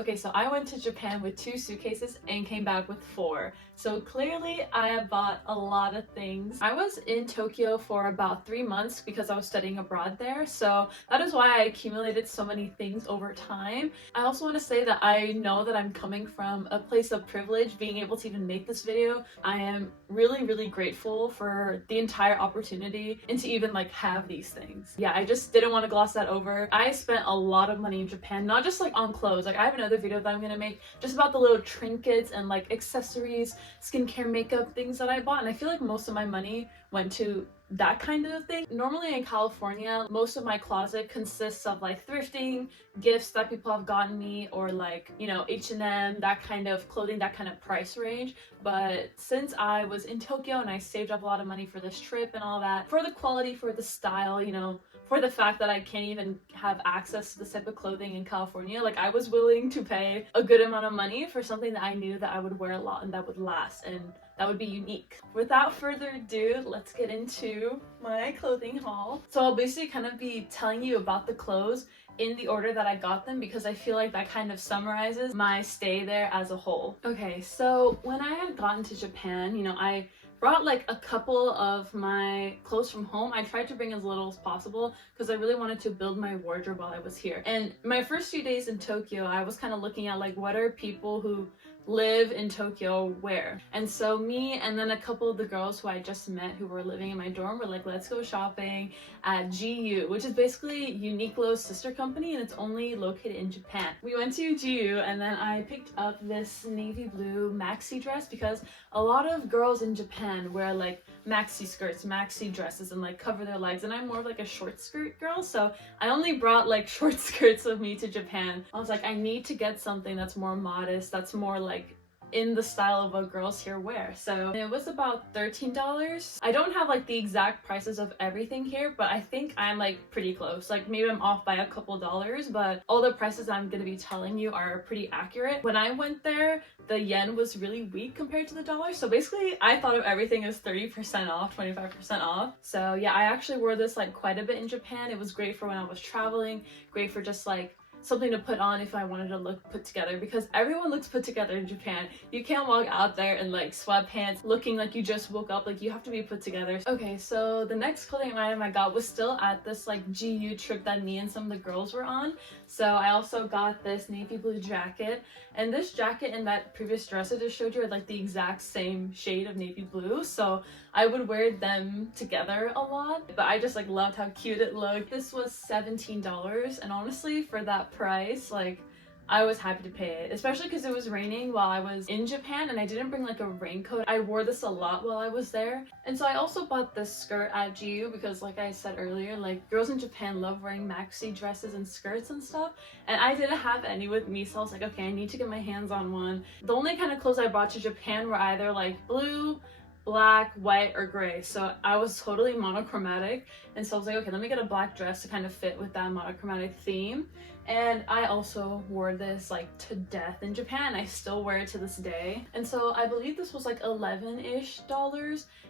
Okay, so I went to Japan with 2 suitcases and came back with 4. So clearly I have bought a lot of things. I was in Tokyo for about 3 months because I was studying abroad there. So that is why I accumulated so many things over time. I also want to say that I know that I'm coming from a place of privilege being able to even make this video. I am really grateful for the entire opportunity and to even like have these things. Yeah, I just didn't want to gloss that over. I spent a lot of money in Japan, not just like on clothes. Like I have another video that I'm gonna make just about the little trinkets and like accessories, skincare, makeup, things that I bought, and I feel like most of my money went to that kind of thing. Normally in California, most of my closet consists of like thrifting, gifts that people have gotten me, or like, you know, H&M, that kind of clothing, that kind of price range. But since I was in Tokyo and I saved up a lot of money for this trip and all that, for the quality, for the style, you know, for the fact that I can't even have access to this type of clothing in California, like I was willing to pay a good amount of money for something that I knew that I would wear a lot and that would last and that would be unique. Without further ado, let's get into my clothing haul. So I'll basically kind of be telling you about the clothes in the order that I got them because I feel like that kind of summarizes my stay there as a whole. Okay, so when I had gotten to Japan, you know, I brought like a couple of my clothes from home. I tried to bring as little as possible because I really wanted to build my wardrobe while I was here. And my first few days in Tokyo, I was kind of looking at like what are people who live in Tokyo wear. And so me and then a couple of the girls who I just met who were living in my dorm were like, let's go shopping at GU, which is basically Uniqlo's sister company and it's only located in Japan. We went to GU and then I picked up this navy blue maxi dress because a lot of girls in Japan wear like maxi skirts, maxi dresses, and like cover their legs, and I'm more of like a short skirt girl, so I only brought like short skirts with me to Japan. I was like, I need to get something that's more modest, that's more like in the style of what girls here wear. So it was about $13. I don't have like the exact prices of everything here, but I think I'm like pretty close. Like maybe I'm off by a couple dollars, but all the prices I'm gonna be telling you are pretty accurate. When I went there, the yen was really weak compared to the dollar. So basically I thought of everything as 30% off, 25% off. So yeah, I actually wore this like quite a bit in Japan. It was great for when I was traveling, great for just like something to put on if I wanted to look put together because everyone looks put together in Japan. You can't walk out there in like sweatpants looking like you just woke up, like you have to be put together. Okay, so the next clothing item I got was still at this like GU trip that me and some of the girls were on. So I also got this navy blue jacket, and this jacket and that previous dress I just showed you are like the exact same shade of navy blue, so I would wear them together a lot, but I just like loved how cute it looked. This was $17, and honestly for that price, like I was happy to pay it, especially because it was raining while I was in Japan and I didn't bring like a raincoat. I wore this a lot while I was there. And so I also bought this skirt at GU because like I said earlier, like girls in Japan love wearing maxi dresses and skirts and stuff, and I didn't have any with me, so I was like, okay, I need to get my hands on one. The only kind of clothes I brought to Japan were either like blue, black, white, or gray, so I was totally monochromatic, and so I was like, okay, let me get a black dress to kind of fit with that monochromatic theme. And I also wore this like to death in Japan. I still wear it to this day, and so I believe this was like $11-ish,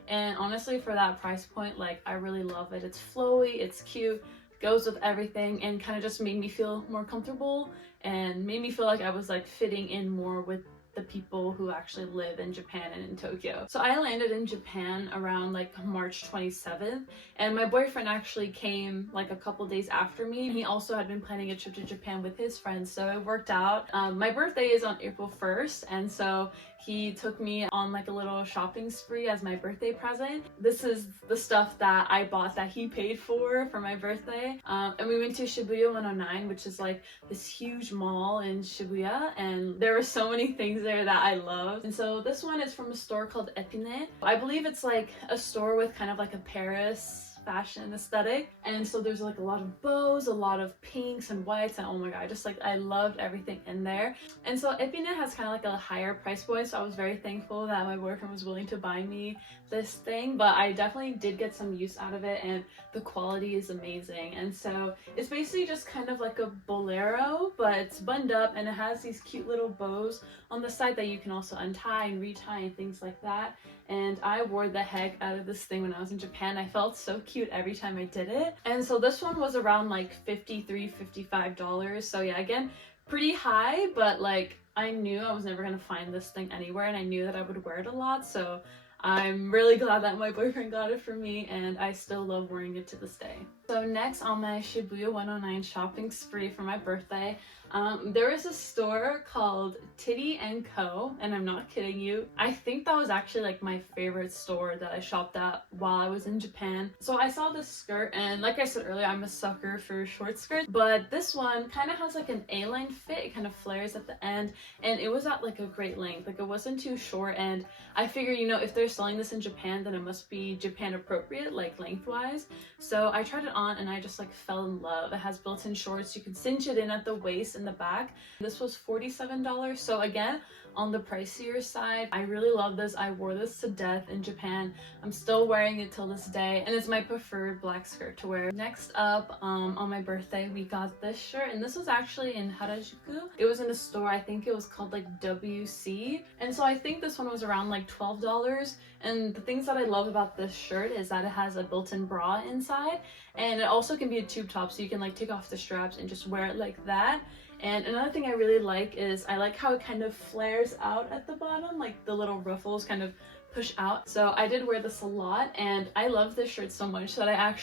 and honestly for that price point, like I really love it. It's flowy, it's cute, goes with everything, and kind of just made me feel more comfortable and made me feel like I was like fitting in more with the people who actually live in Japan and in Tokyo. So I landed in Japan around like March 27th, and my boyfriend actually came like a couple days after me. He also had been planning a trip to Japan with his friends, so it worked out. My birthday is on April 1st, and so he took me on like a little shopping spree as my birthday present. This is the stuff that I bought that he paid for my birthday. And we went to shibuya109, which is like this huge mall in Shibuya, and there were so many things there that I loved. And so this one is from a store called Epine. I believe it's like a store with kind of like a Paris fashion aesthetic, and so there's like a lot of bows, a lot of pinks and whites, and oh my god, just like I loved everything in there. And so Epine has kind of like a higher price point, so I was very thankful that my boyfriend was willing to buy me this thing, but I definitely did get some use out of it, and the quality is amazing. And so it's basically just kind of like a bolero, but it's buttoned up and it has these cute little bows on the side that you can also untie and retie and things like that. And I wore the heck out of this thing when I was in Japan. I felt so cute every time I did it. And so this one was around like $53, $55. So yeah, again, pretty high, but like I knew I was never gonna find this thing anywhere, and I knew that I would wear it a lot, so I'm really glad that my boyfriend got it for me, and I still love wearing it to this day. So next on my shibuya109 shopping spree for my birthday, there was a store called Titty & Co, and I'm not kidding you. I think that was actually like my favorite store that I shopped at while I was in Japan. So I saw this skirt, and like I said earlier, I'm a sucker for short skirts, but this one kind of has like an A-line fit. It kind of flares at the end, and it was at like a great length. Like it wasn't too short, and I figured, you know, if they're selling this in Japan, then it must be Japan appropriate, like lengthwise. So I tried it on and I just like fell in love. It has built-in shorts. You can cinch it in at the waist and the back. This was $47. So again, on the pricier side. I really love this. I wore this to death in Japan. I'm still wearing it till this day, and it's my preferred black skirt to wear. Next up, on my birthday, we got this shirt, and this was actually in Harajuku. It was in a store, I think it was called like WC, and so I think this one was around like $12. And the things that I love about this shirt is that it has a built-in bra inside, and it also can be a tube top, so you can like take off the straps and just wear it like that. And another thing I really like is I like how it kind of flares out at the bottom, like the little ruffles kind of push out. So I did wear this a lot, and I love this shirt so much that I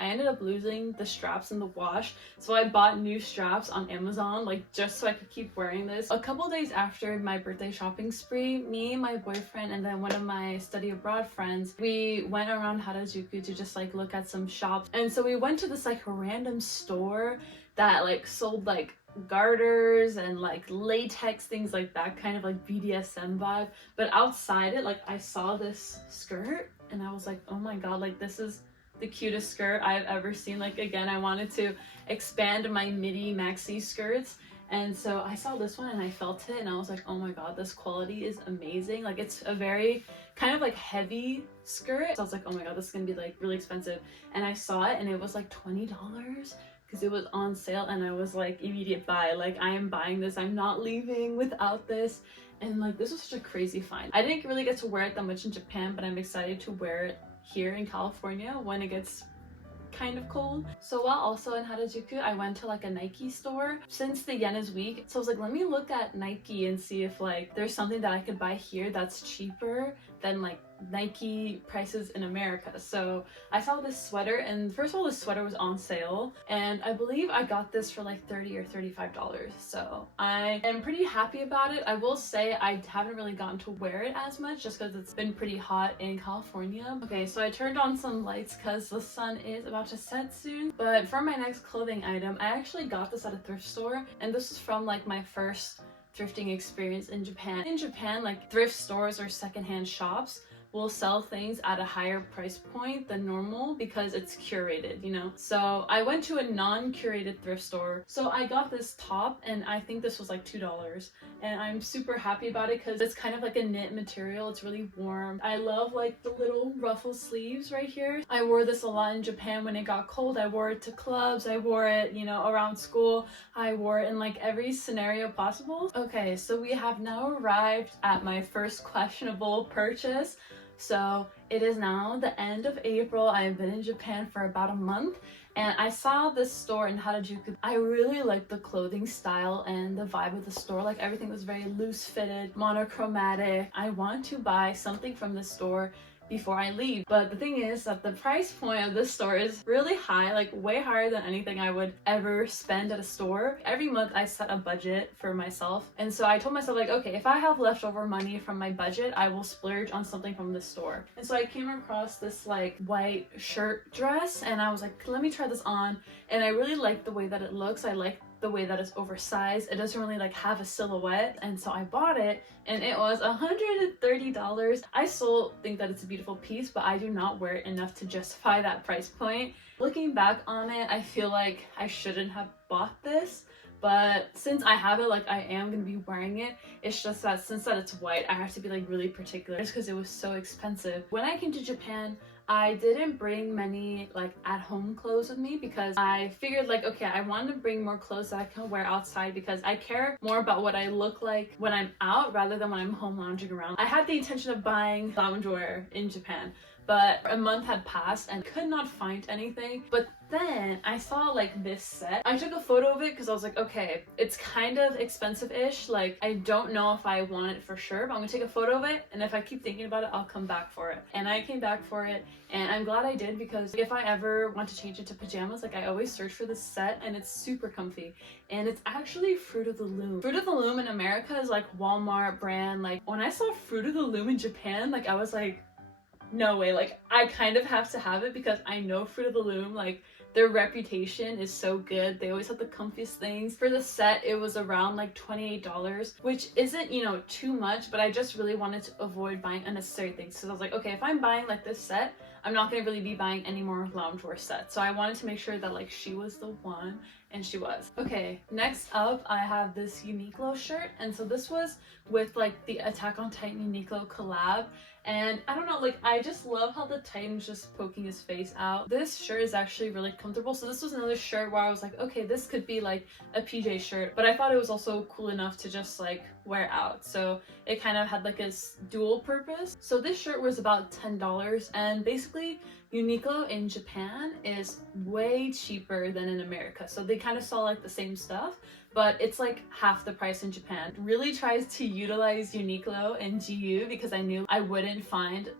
ended up losing the straps in the wash. So I bought new straps on Amazon, like just so I could keep wearing this. A couple days after my birthday shopping spree, me, my boyfriend, and then one of my study abroad friends, we went around Harajuku to just like look at some shops. And so we went to this like random store that like sold like garters and like latex things like that, kind of like BDSM vibe. But outside it, like I saw this skirt and I was like, oh my god, like this is the cutest skirt I've ever seen. Like again, I wanted to expand my midi maxi skirts, and so I saw this one and I felt it and I was like, oh my god, this quality is amazing. Like it's a very kind of like heavy skirt, so I was like, oh my god, this is gonna be like really expensive. And I saw it and it was like $20 because it was on sale, and I was like, immediate buy. Like I am buying this, I'm not leaving without this. And like this was such a crazy find. I didn't really get to wear it that much in Japan, but I'm excited to wear it here in California when it gets kind of cold. So while also in Harajuku, I went to like a Nike store since the yen is weak. So I was like, let me look at Nike and see if like there's something that I could buy here that's cheaper than like Nike prices in America. So I saw this sweater, and first of all, this sweater was on sale, and I believe I got this for like $30 or $35. So I am pretty happy about it. I will say I haven't really gotten to wear it as much just because it's been pretty hot in California. Okay, so I turned on some lights because the sun is about to set soon. But for my next clothing item, I actually got this at a thrift store, and this is from like my first thrifting experience in Japan. In Japan, like thrift stores or secondhand shops will sell things at a higher price point than normal because it's curated, you know? So I went to a non-curated thrift store. So I got this top, and I think this was like $2. And I'm super happy about it because it's kind of like a knit material. It's really warm. I love like the little ruffle sleeves right here. I wore this a lot in Japan when it got cold. I wore it to clubs. I wore it, you know, around school. I wore it in like every scenario possible. Okay, so we have now arrived at my first questionable purchase. So it is now the end of April. I've been in Japan for about a month, and I saw this store in Harajuku. I really liked the clothing style and the vibe of the store. Like everything was very loose fitted, monochromatic. I want to buy something from this store before I leave. But the thing is that the price point of this store is really high, like way higher than anything I would ever spend at a store. Every month I set a budget for myself, and so I told myself like, okay, if I have leftover money from my budget, I will splurge on something from this store. And so I came across this like white shirt dress, and I was like, let me try this on, and I really like the way that it looks. I like the way that it's oversized. It doesn't really like have a silhouette, and so I bought it, and it was $130. I still think that it's a beautiful piece, but I do not wear it enough to justify that price point. Looking back on it, I feel like I shouldn't have bought this, but since I have it, like I am gonna be wearing it. It's just that since that it's white, I have to be like really particular just because it was so expensive. When I came to Japan, I didn't bring many like at-home clothes with me because I figured like, okay, I want to bring more clothes that I can wear outside because I care more about what I look like when I'm out rather than when I'm home lounging around. I had the intention of buying loungewear in Japan, but a month had passed and could not find anything. But then I saw like this set. I took a photo of it because I was like, okay, it's kind of expensive-ish. Like, I don't know if I want it for sure, but I'm gonna take a photo of it, and if I keep thinking about it, I'll come back for it. And I came back for it, and I'm glad I did, because if I ever want to change it to pajamas, like I always search for this set, and it's super comfy. And it's actually Fruit of the Loom. Fruit of the Loom in America is like Walmart brand. Like, when I saw Fruit of the Loom in Japan, like I was like, no way, like I kind of have to have it, because I know Fruit of the Loom, like their reputation is so good. They always have the comfiest things. For the set, it was around like $28, which isn't, you know, too much, but I just really wanted to avoid buying unnecessary things. So I was like, okay, if I'm buying like this set, I'm not gonna really be buying any more loungewear sets. So I wanted to make sure that like she was the one, and she was. Okay, next up I have this Uniqlo shirt, and so this was with like the Attack on Titan Uniqlo collab. And I don't know, like I just love how the Titan's just poking his face out. This shirt is actually really comfortable. So this was another shirt where I was like, okay, this could be like a PJ shirt, but I thought it was also cool enough to just like wear out. So it kind of had like a dual purpose. So this shirt was about $10, and basically Uniqlo in Japan is way cheaper than in America. So they kind of saw like the same stuff, but it's like half the price in Japan. Really tries to utilize Uniqlo and GU, because I knew I wouldn't find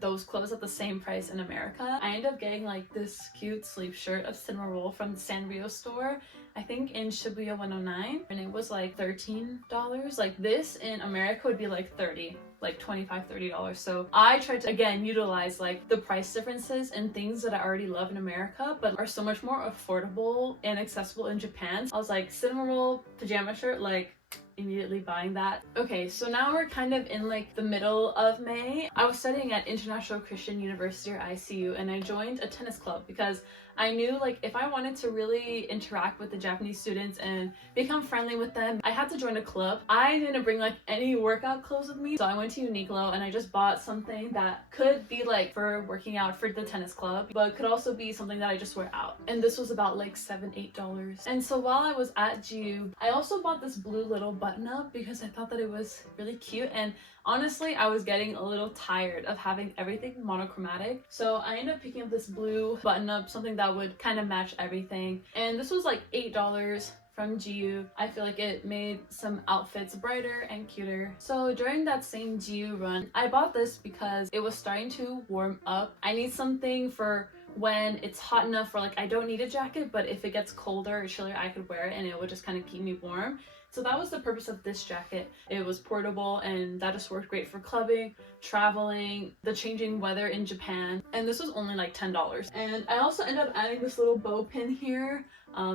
those clothes at the same price in America. I ended up getting like this cute sleeve shirt of Cinema Roll from the Sanrio store, I think in shibuya109, and it was like $13. Like this in America would be like 30, like $25-30. So I tried to again utilize like the price differences and things that I already love in America but are so much more affordable and accessible in Japan. So I was like, Cinema Roll pajama shirt, like immediately buying that. Okay, so now we're kind of in like the middle of May. I was studying at International Christian University, or ICU, and I joined a tennis club because I knew like if I wanted to really interact with the Japanese students and become friendly with them, I had to join a club. I didn't bring like any workout clothes with me, so I went to Uniqlo and I just bought something that could be like for working out for the tennis club, but could also be something that I just wear out. And this was about like $7-8. And so while I was at GU, I also bought this blue little button up because I thought that it was really cute, and honestly, I was getting a little tired of having everything monochromatic. So I ended up picking up this blue button up, something that would kind of match everything. And this was like $8 from GU. I feel like it made some outfits brighter and cuter. So during that same GU run, I bought this because it was starting to warm up. I need something for when it's hot enough where like I don't need a jacket, but if it gets colder or chillier, I could wear it and it would just kind of keep me warm. So that was the purpose of this jacket. It was portable, and that just worked great for clubbing, traveling, the changing weather in Japan. And this was only like $10. And I also ended up adding this little bow pin here.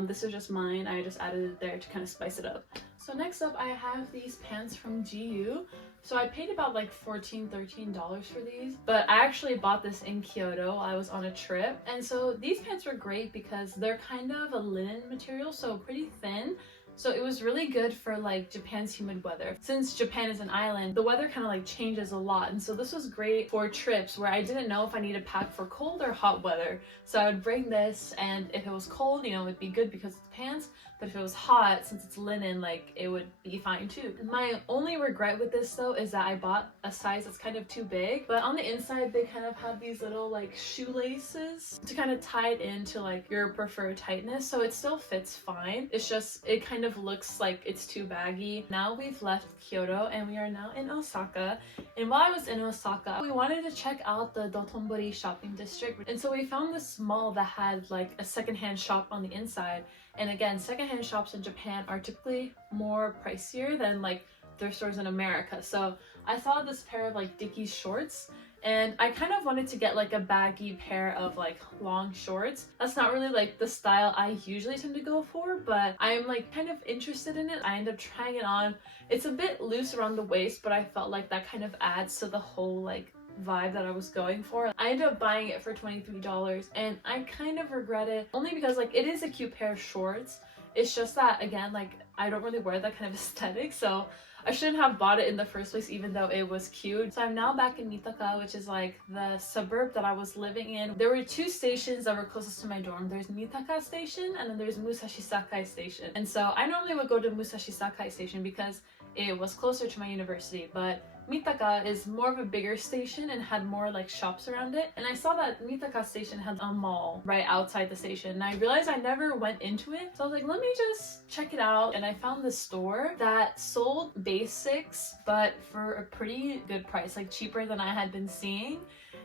This is just mine. I just added it there to kind of spice it up. So next up, I have these pants from GU. So I paid about like $13 for these, but I actually bought this in Kyoto. I was on a trip. And so these pants were great because they're kind of a linen material, so pretty thin. So it was really good for like Japan's humid weather. Since Japan is an island, the weather kind of like changes a lot. And so this was great for trips where I didn't know if I needed to pack for cold or hot weather. So I would bring this, and if it was cold, you know, it'd be good because it's pants. But if it was hot, since it's linen, like it would be fine too. My only regret with this though is that I bought a size that's kind of too big. But on the inside, they kind of have these little like shoelaces to kind of tie it into like your preferred tightness. So it still fits fine. It's just, it kind of looks like it's too baggy. Now we've left Kyoto and we are now in Osaka. And while I was in Osaka, we wanted to check out the Dotonbori shopping district. And so we found this mall that had like a secondhand shop on the inside. And again, secondhand shops in Japan are typically more pricier than like thrift stores in America. So I saw this pair of like Dickies shorts, and I kind of wanted to get like a baggy pair of like long shorts. That's not really like the style I usually tend to go for, but I'm like kind of interested in it. I ended up trying it on. It's a bit loose around the waist, but I felt like that kind of adds to the whole like vibe that I was going for. I ended up buying it for $23, and I kind of regret it only because like it is a cute pair of shorts. It's just that again, like I don't really wear that kind of aesthetic, so I shouldn't have bought it in the first place even though it was cute. So I'm now back in Mitaka, which is like the suburb that I was living in. There were two stations that were closest to my dorm. There's Mitaka Station and then there's Musashi Sakai Station. And so I normally would go to Musashi Sakai Station because it was closer to my university, but Mitaka is more of a bigger station and had more like shops around it. And I saw that Mitaka station had a mall right outside the station. And I realized I never went into it. So I was like, let me just check it out. And I found this store that sold basics, but for a pretty good price, like cheaper than I had been seeing.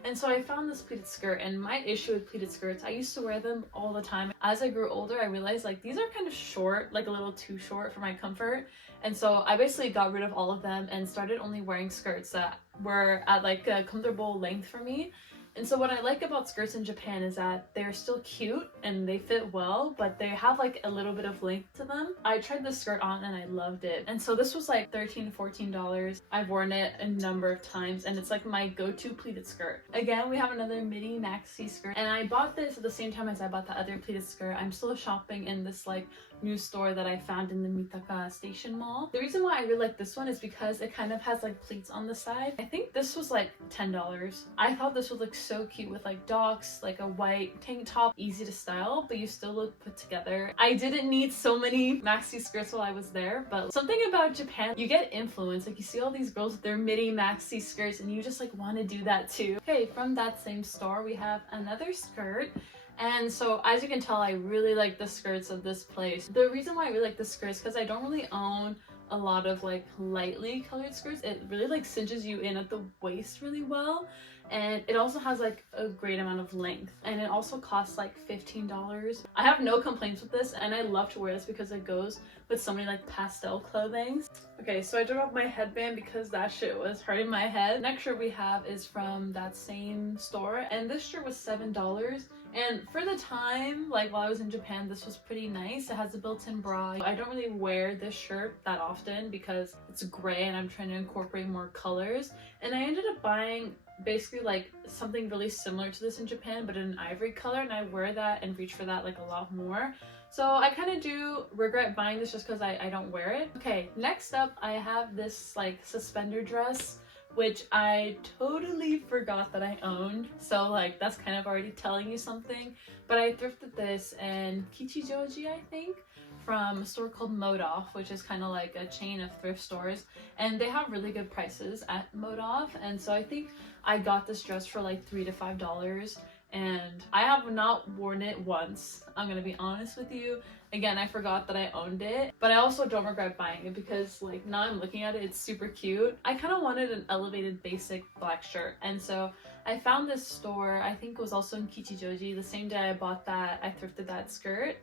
And so I found this pleated skirt, and my issue with pleated skirts, I used to wear them all the time. As I grew older, I realized like these are kind of short, like a little too short for my comfort. And so I basically got rid of all of them and started only wearing skirts that were at like a comfortable length for me. And so what I like about skirts in Japan is that they're still cute and they fit well, but they have like a little bit of length to them. I tried this skirt on and I loved it. And so this was like $13, $14. I've worn it a number of times and it's like my go-to pleated skirt. Again, we have another midi maxi skirt, and I bought this at the same time as I bought the other pleated skirt. I'm still shopping in this like new store that I found in the Mitaka Station Mall. The reason why I really like this one is because it kind of has like pleats on the side. I think this was like $10. I thought this would look so cute with like docks, like a white tank top, easy to style, but you still look put together. I didn't need so many maxi skirts while I was there, but something about Japan, you get influence. Like you see all these girls with their midi maxi skirts and you just like want to do that too. Okay, from that same store, we have another skirt. And so as you can tell, I really like the skirts of this place. The reason why I really like the skirts is because I don't really own a lot of like lightly colored skirts. It really like cinches you in at the waist really well. And it also has like a great amount of length, and it also costs like $15. I have no complaints with this, and I love to wear this because it goes with so many like pastel clothing. Okay, so I took off my headband because that shit was hurting my head. Next shirt we have is from that same store, and this shirt was $7. And for the time, like while I was in Japan, this was pretty nice. It has a built-in bra. I don't really wear this shirt that often because it's gray and I'm trying to incorporate more colors. And I ended up buying basically like something really similar to this in Japan, but in an ivory color, and I wear that and reach for that like a lot more. So I kind of do regret buying this just because I don't wear it. Okay, next up I have this like suspender dress, which I totally forgot that I owned. So like that's kind of already telling you something. But I thrifted this in Kichijoji, I think, from a store called Modoff, which is kind of like a chain of thrift stores, and they have really good prices at Modoff. And so I think I got this dress for like $3 to $5, and I have not worn it once. I'm gonna be honest with you. Again, I forgot that I owned it, but I also don't regret buying it because like now I'm looking at it, it's super cute. I kind of wanted an elevated basic black shirt, and so I found this store, I think it was also in Kichijoji. The same day I bought that, I thrifted that skirt.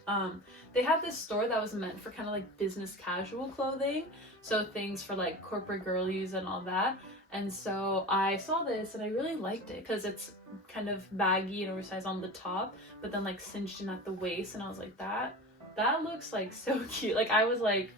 They had this store that was meant for kind of like business casual clothing, so things for like corporate girlies and all that. And so I saw this and I really liked it because it's kind of baggy and oversized on the top, but then like cinched in at the waist, and I was like, that looks like so cute. Like I was like,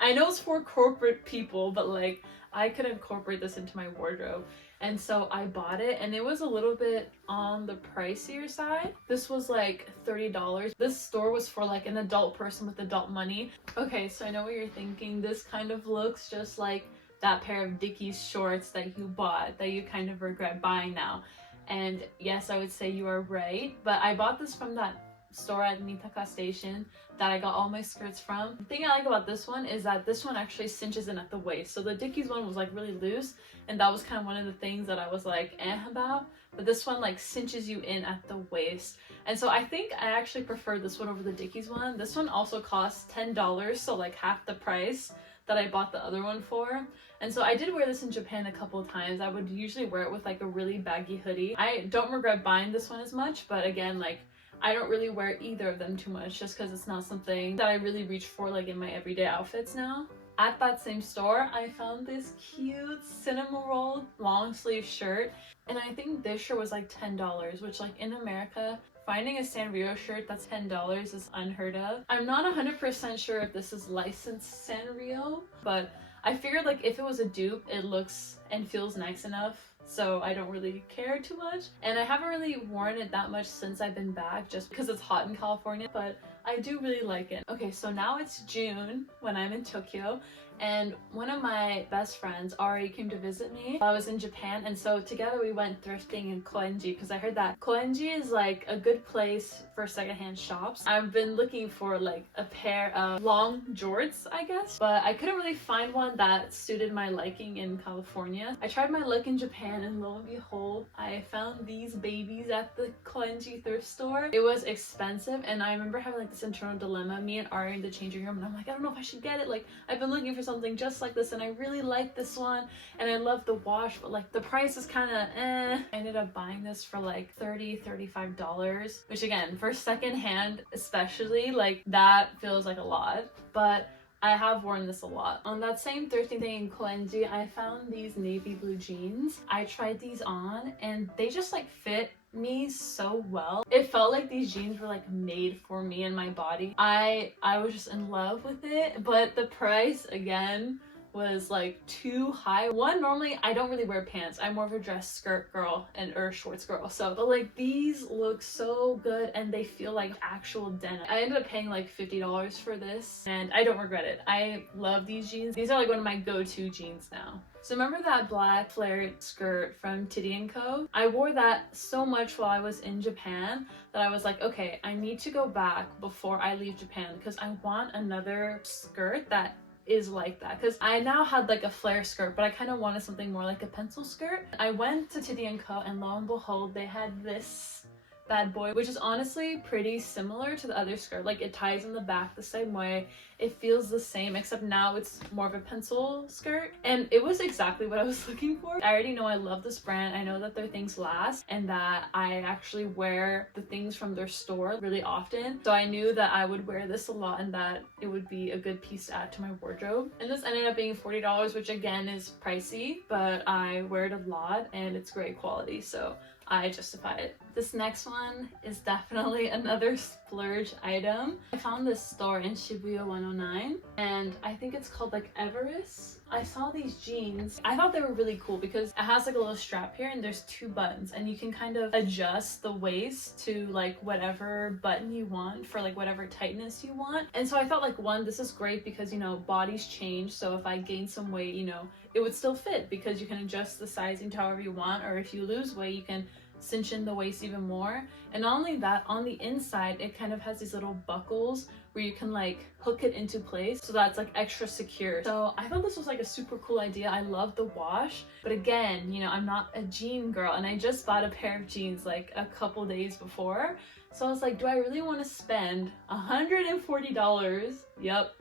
I know it's for corporate people, but like I could incorporate this into my wardrobe. And so I bought it, and it was a little bit on the pricier side. This was like $30. This store was for like an adult person with adult money. Okay, so I know what you're thinking. This kind of looks just like that pair of Dickies shorts that you bought that you kind of regret buying now. And yes, I would say you are right, but I bought this from that store at Mitaka Station that I got all my skirts from. The thing I like about this one is that this one actually cinches in at the waist. So the Dickies one was like really loose, and that was kind of one of the things that I was like about, but this one like cinches you in at the waist. And so I think I actually prefer this one over the Dickies one. This one also costs $10, so like half the price that I bought the other one for. And so I did wear this in Japan a couple of times. I would usually wear it with like a really baggy hoodie. I don't regret buying this one as much, but again, like I don't really wear either of them too much just because it's not something that I really reach for like in my everyday outfits now. At that same store, I found this cute cinema roll long sleeve shirt, and I think this shirt was like $10, which like in America, finding a Sanrio shirt that's $10 is unheard of. I'm not 100% sure if this is licensed Sanrio, but I figured like if it was a dupe, it looks and feels nice enough, so I don't really care too much. And I haven't really worn it that much since I've been back just because it's hot in California, but I do really like it. Okay, so now it's June when I'm in Tokyo, and one of my best friends, Ari, came to visit me while I was in Japan, and so together we went thrifting in Koenji because I heard that Koenji is like a good place for secondhand shops. I've been looking for like a pair of long jorts, I guess, but I couldn't really find one that suited my liking in California. I tried my luck in Japan, and lo and behold, I found these babies at the Koenji thrift store. It was expensive, and I remember having like this internal dilemma. Me and Ari in the changing room, and I'm like, I don't know if I should get it. Like, I've been looking for something just like this, and I really like this one, and I love the wash, but like the price is kind of I ended up buying this for like $35, which again, for secondhand especially, like that feels like a lot, but I have worn this a lot. On that same thrifting thing in Koenji, I found these navy blue jeans. I tried these on, and they just like fit me so well. It felt like these jeans were like made for me and my body. I was just in love with it, but the price again was like too high. One, normally I don't really wear pants. I'm more of a dress skirt girl or shorts girl. So, but like these look so good, and they feel like actual denim. I ended up paying like $50 for this, and I don't regret it. I love these jeans. These are like one of my go-to jeans now. So remember that black flared skirt from Titty & Co? I wore that so much while I was in Japan that I was like, okay, I need to go back before I leave Japan because I want another skirt that is like that, because I now had like a flare skirt, but I kind of wanted something more like a pencil skirt. I went to Titty & Co, and lo and behold, they had this bad boy, which is honestly pretty similar to the other skirt. Like, it ties in the back the same way, it feels the same, except now it's more of a pencil skirt, and it was exactly what I was looking for. I already know I love this brand. I know that their things last, and that I actually wear the things from their store really often, so I knew that I would wear this a lot and that it would be a good piece to add to my wardrobe. And this ended up being $40, which again is pricey, but I wear it a lot and it's great quality, so I justify it. This next one is definitely another splurge item. I found this store in shibuya109, and I think it's called like Everest. I saw these jeans. I thought they were really cool because it has like a little strap here, and there's two buttons, and you can kind of adjust the waist to like whatever button you want for like whatever tightness you want. And so I thought, like, one, this is great because, you know, bodies change, so if I gain some weight, you know, it would still fit because you can adjust the sizing to however you want, or if you lose weight, you can cinch in the waist even more. And not only that, on the inside it kind of has these little buckles where you can like hook it into place, so that's like extra secure. So I thought this was like a super cool idea. I love the wash, but again, you know, I'm not a jean girl, and I just bought a pair of jeans like a couple days before, so I was like, do I really want to spend $140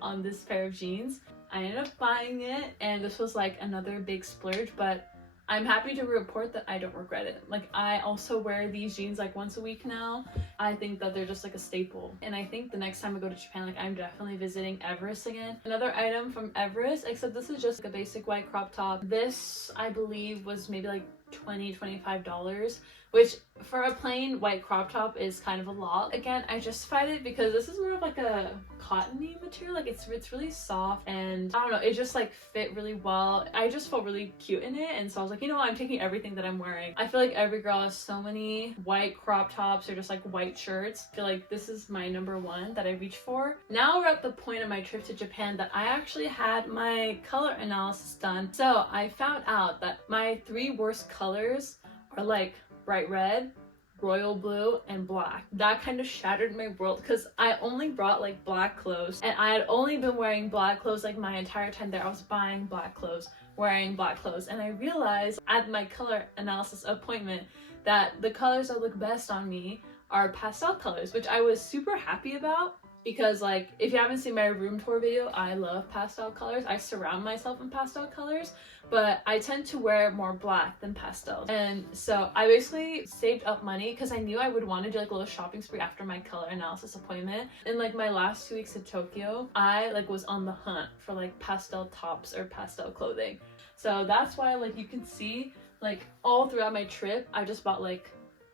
on this pair of jeans? I ended up buying it, and this was like another big splurge, but I'm happy to report that I don't regret it. Like, I also wear these jeans like once a week now. I think that they're just like a staple. And I think the next time I go to Japan, like, I'm definitely visiting Everest again. Another item from Everest, except this is just like a basic white crop top. This, I believe, was maybe like $25, which for a plain white crop top is kind of a lot. Again, I justified it because this is more of like a cottony material. Like, it's really soft, and I don't know, it just like fit really well. I just felt really cute in it, and so I was like, you know what, I'm taking everything that I'm wearing. I feel like every girl has so many white crop tops or just like white shirts. I feel like this is my number one that I reach for. Now we're at the point of my trip to Japan that I actually had my color analysis done. So I found out that my three worst colors are like bright red, royal blue, and black. That kind of shattered my world because I only brought like black clothes, and I had only been wearing black clothes like my entire time there. I was buying black clothes, wearing black clothes, and I realized at my color analysis appointment that the colors that look best on me are pastel colors, which I was super happy about. Because, like, if you haven't seen my room tour video, I love pastel colors. I surround myself in pastel colors, but I tend to wear more black than pastels. And so I basically saved up money because I knew I would want to do like a little shopping spree after my color analysis appointment. In like my last 2 weeks in Tokyo, I like was on the hunt for like pastel tops or pastel clothing. So that's why, like, you can see, like, all throughout my trip, I just bought like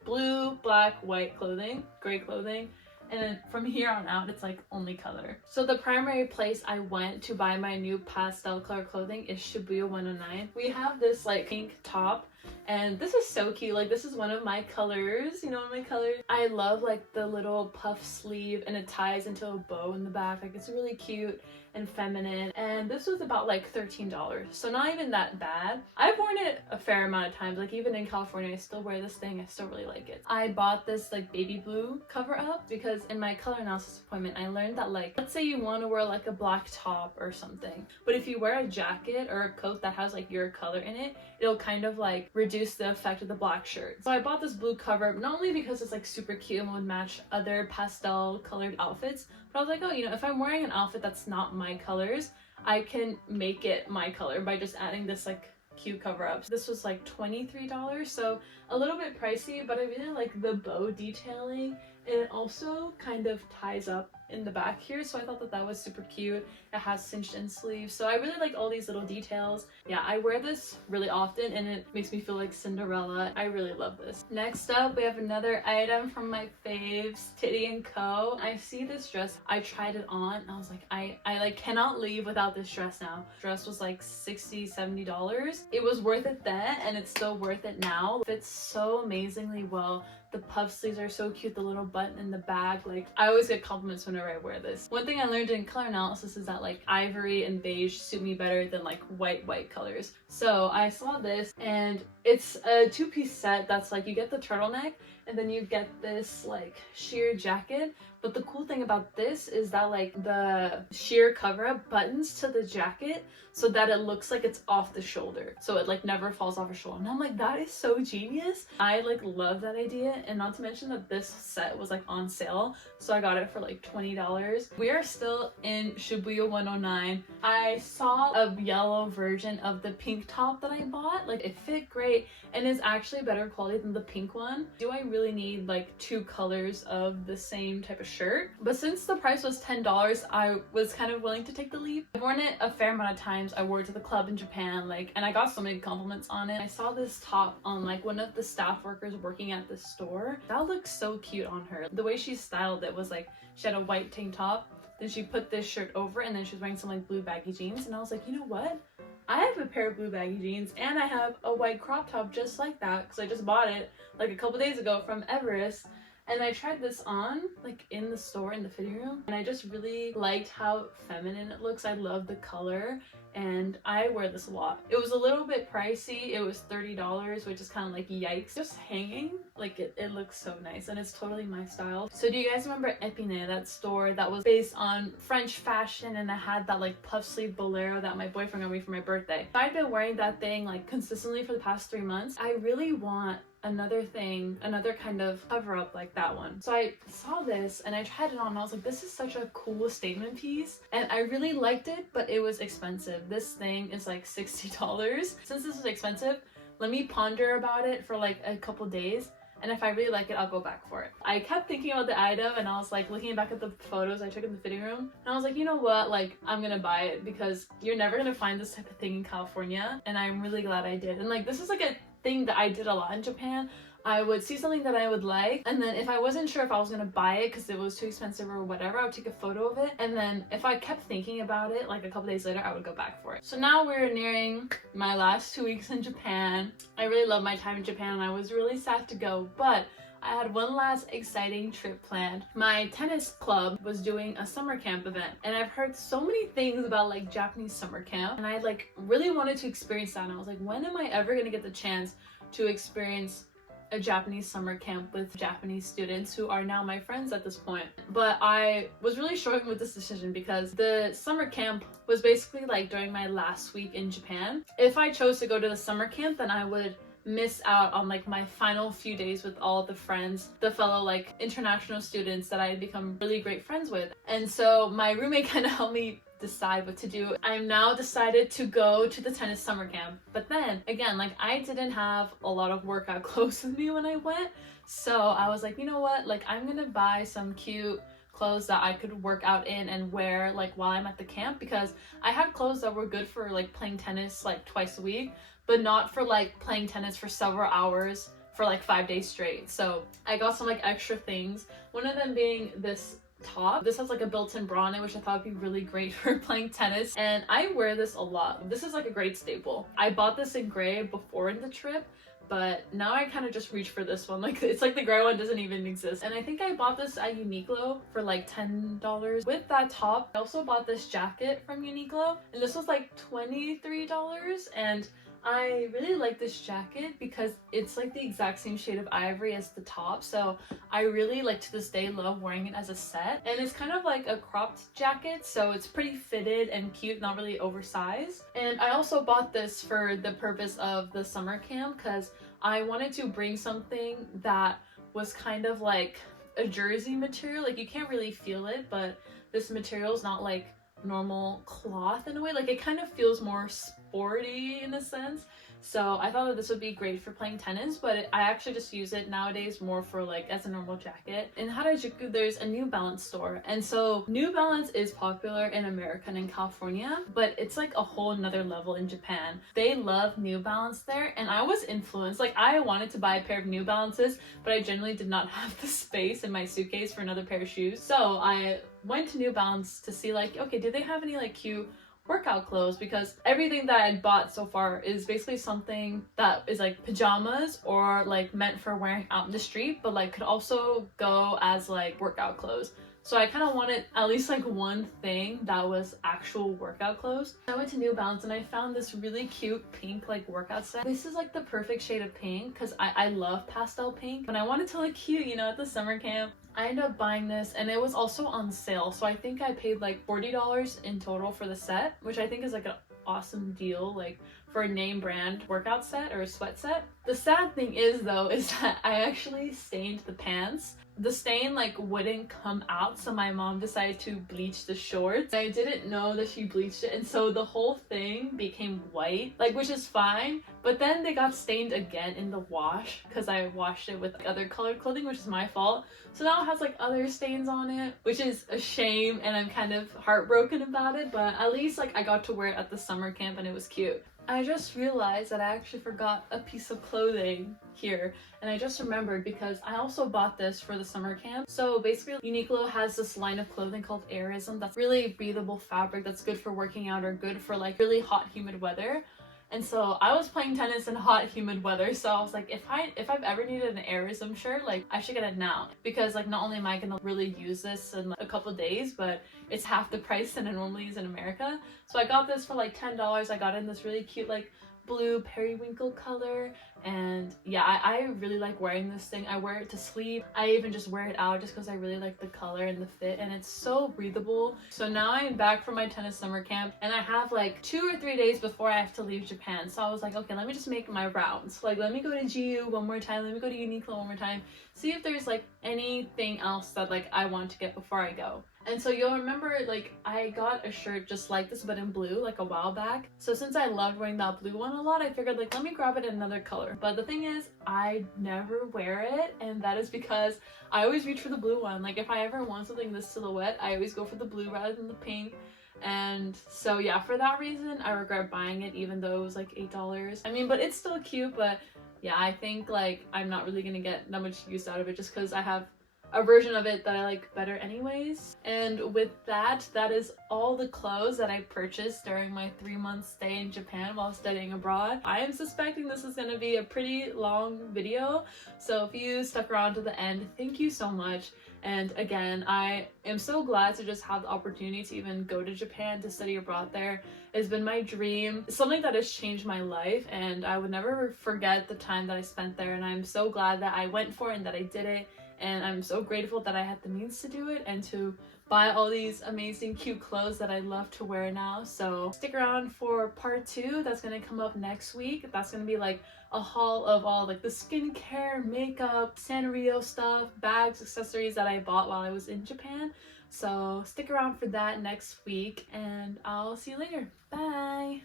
blue, black, white clothing, gray clothing. And then from here on out, it's like only color. So the primary place I went to buy my new pastel color clothing is shibuya109. We have this like pink top, and this is so cute. Like, this is one of my colors, you know, one of my colors. I love like the little puff sleeve, and it ties into a bow in the back. Like, it's really cute. and feminine, and this was about like $13, so not even that bad. I've worn it a fair amount of times, like even in California I still wear this thing. I still really like it. I bought this like baby blue cover up because in my color analysis appointment I learned that, like, let's say you want to wear like a black top or something, but if you wear a jacket or a coat that has like your color in it, it'll kind of like reduce the effect of the black shirt. So I bought this blue cover up not only because it's like super cute and would match other pastel colored outfits, but I was like, oh, you know, if I'm wearing an outfit that's not my colors, I can make it my color by just adding this like cute cover up. This was like $23, so a little bit pricey, but I really like the bow detailing, and it also kind of ties up in the back here, so I thought that that was super cute. It has cinched in sleeves, so I really like all these little details. Yeah, I wear this really often and it makes me feel like Cinderella. I really love this. Next up, we have another item from my faves, Titty & Co. I see this dress, I tried it on and I was like, I like cannot leave without this dress now. Dress was like $60-$70. It was worth it then and it's still worth it now. It fits so amazingly well. The puff sleeves are so cute, the little button in the back. Like, I always get compliments whenever I wear this. One thing I learned in color analysis is that like ivory and beige suit me better than like white colors. So I saw this and it's a two-piece set that's like, you get the turtleneck and then you get this like sheer jacket. But the cool thing about this is that like the sheer cover-up buttons to the jacket so that it looks like it's off the shoulder, so it like never falls off your shoulder. And I'm like, that is so genius. I like love that idea, and not to mention that this set was like on sale, so I got it for like $20. We are still in shibuya109. I saw a yellow version of the pink top that I bought. Like, it fit great and is actually better quality than the pink one. Do I really need like two colors of the same type of shirt? But since the price was $10, I was kind of willing to take the leap. I've worn it a fair amount of times. I wore it to the club in Japan, like, and I got so many compliments on it. I saw this top on like one of the staff workers working at the store. That looked so cute on her. The way she styled it was like, she had a white tank top, then she put this shirt over, and then she was wearing some like blue baggy jeans, and I was like, you know what? I have a pair of blue baggy jeans and I have a white crop top just like that because I just bought it like a couple days ago from Everest. And I tried this on like in the store in the fitting room, and I just really liked how feminine it looks. I love the color and I wear this a lot. It was a little bit pricey. It was $30, which is kind of like yikes. Just hanging, like it looks so nice and it's totally my style. So do you guys remember Epinay, that store that was based on French fashion, and it had that like puff sleeve bolero that my boyfriend got me for my birthday? I've been wearing that thing like consistently for the past 3 months. I really want another thing, another kind of cover up like that one. So I saw this and I tried it on and I was like, this is such a cool statement piece, and I really liked it, but it was expensive. This thing is like $60. Since this is expensive, let me ponder about it for like a couple days, and if I really like it, I'll go back for it. I kept thinking about the item and I was like looking back at the photos I took in the fitting room, and I was like, you know what, like I'm gonna buy it because you're never gonna find this type of thing in California, and I'm really glad I did. And like, this is like a thing that I did a lot in Japan. I would see something that I would like, and then if I wasn't sure if I was gonna buy it because it was too expensive or whatever, I would take a photo of it, and then if I kept thinking about it like a couple days later, I would go back for it. So now we're nearing my last 2 weeks in Japan. I really love my time in Japan and I was really sad to go, but I had one last exciting trip planned. My tennis club was doing a summer camp event, and I've heard so many things about like Japanese summer camp, and I like really wanted to experience that, and I was like, when am I ever gonna get the chance to experience a Japanese summer camp with Japanese students who are now my friends at this point? But I was really struggling with this decision because the summer camp was basically like during my last week in Japan. If I chose to go to the summer camp, then I would miss out on like my final few days with all the friends, the fellow like international students that I had become really great friends with. And so my roommate kind of helped me decide what to do. I'm now decided to go to the tennis summer camp, but then again, like I didn't have a lot of workout clothes with me when I went, so I was like, you know what, like I'm gonna buy some cute clothes that I could work out in and wear like while I'm at the camp, because I had clothes that were good for like playing tennis like twice a week, but not for like playing tennis for several hours for like 5 days straight. So I got some like extra things, one of them being this top. This has like a built-in bra in it, which I thought would be really great for playing tennis, and I wear this a lot. This is like a great staple. I bought this in gray before the trip, but now I kind of just reach for this one. Like, it's like the gray one doesn't even exist. And I think I bought this at Uniqlo for like $10. With that top, I also bought this jacket from Uniqlo, and this was like $23. And I really like this jacket because it's like the exact same shade of ivory as the top, so I really, like, to this day love wearing it as a set. And it's kind of like a cropped jacket, so it's pretty fitted and cute, not really oversized. And I also bought this for the purpose of the summer camp because I wanted to bring something that was kind of like a jersey material. Like, you can't really feel it, but this material is not like normal cloth in a way. Like, it kind of feels more sporty in a sense, so I thought that this would be great for playing tennis, but I actually just use it nowadays more for like as a normal jacket. In Harajuku there's a New Balance store, and so New Balance is popular in America and in California, but it's like a whole nother level in Japan. They love New Balance there, and I was influenced. Like, I wanted to buy a pair of New Balances, but I generally did not have the space in my suitcase for another pair of shoes, so I went to New Balance to see, like, okay, do they have any like cute workout clothes, because everything that I bought so far is basically something that is like pajamas or like meant for wearing out in the street, but like could also go as like workout clothes. So I kind of wanted at least like one thing that was actual workout clothes. I went to New Balance and I found this really cute pink like workout set. This is like the perfect shade of pink because I love pastel pink, but I wanted to look cute, you know, at the summer camp. I ended up buying this, and it was also on sale, so I think I paid like $40 in total for the set, which I think is like an awesome deal, like for a name brand workout set or a sweat set. The sad thing is though, is that I actually stained the pants. The stain like wouldn't come out, so my mom decided to bleach the shorts. I didn't know that she bleached it, and so the whole thing became white, like, which is fine, but then they got stained again in the wash because I washed it with other colored clothing, which is my fault. So now it has like other stains on it, which is a shame, and I'm kind of heartbroken about it, but at least like I got to wear it at the summer camp and it was cute. I just realized that I actually forgot a piece of clothing here, and I just remembered because I also bought this for the summer camp. So basically Uniqlo has this line of clothing called Airism that's really breathable fabric that's good for working out or good for like really hot humid weather. And so I was playing tennis in hot humid weather, so I was like, if I've ever needed an Airism shirt, like I should get it now, because like not only am I gonna really use this in like a couple days, but it's half the price than it normally is in America. So I got this for like $10. I got it in this really cute like blue periwinkle color, and yeah, I really like wearing this thing. I wear it to sleep. I even just wear it out just because I really like the color and the fit, and it's so breathable. So now I'm back from my tennis summer camp, and I have like 2 or 3 days before I have to leave Japan. So I was like, okay, let me just make my rounds. Like, let me go to GU one more time, let me go to Uniqlo one more time, see if there's like anything else that like I want to get before I go. And so you'll remember, like, I got a shirt just like this but in blue like a while back. So since I loved wearing that blue one a lot, I figured like let me grab it in another color. But the thing is, I never wear it, and that is because I always reach for the blue one. Like, if I ever want something this silhouette, I always go for the blue rather than the pink. And so yeah, for that reason I regret buying it, even though it was like $8. I mean, but it's still cute, but yeah, I think like I'm not really gonna get that much use out of it just because I have a version of it that I like better anyways. And with that, that is all the clothes that I purchased during my 3-month stay in Japan while studying abroad. I am suspecting this is going to be a pretty long video, so if you stuck around to the end, thank you so much. And again, I am so glad to just have the opportunity to even go to Japan to study abroad there. It's been my dream. It's something that has changed my life, and I would never forget the time that I spent there, and I'm so glad that I went for it and that I did it. And I'm so grateful that I had the means to do it and to buy all these amazing cute clothes that I love to wear now. So stick around for part 2 that's going to come up next week. That's going to be like a haul of all like the skincare, makeup, Sanrio stuff, bags, accessories that I bought while I was in Japan. So stick around for that next week, and I'll see you later. Bye!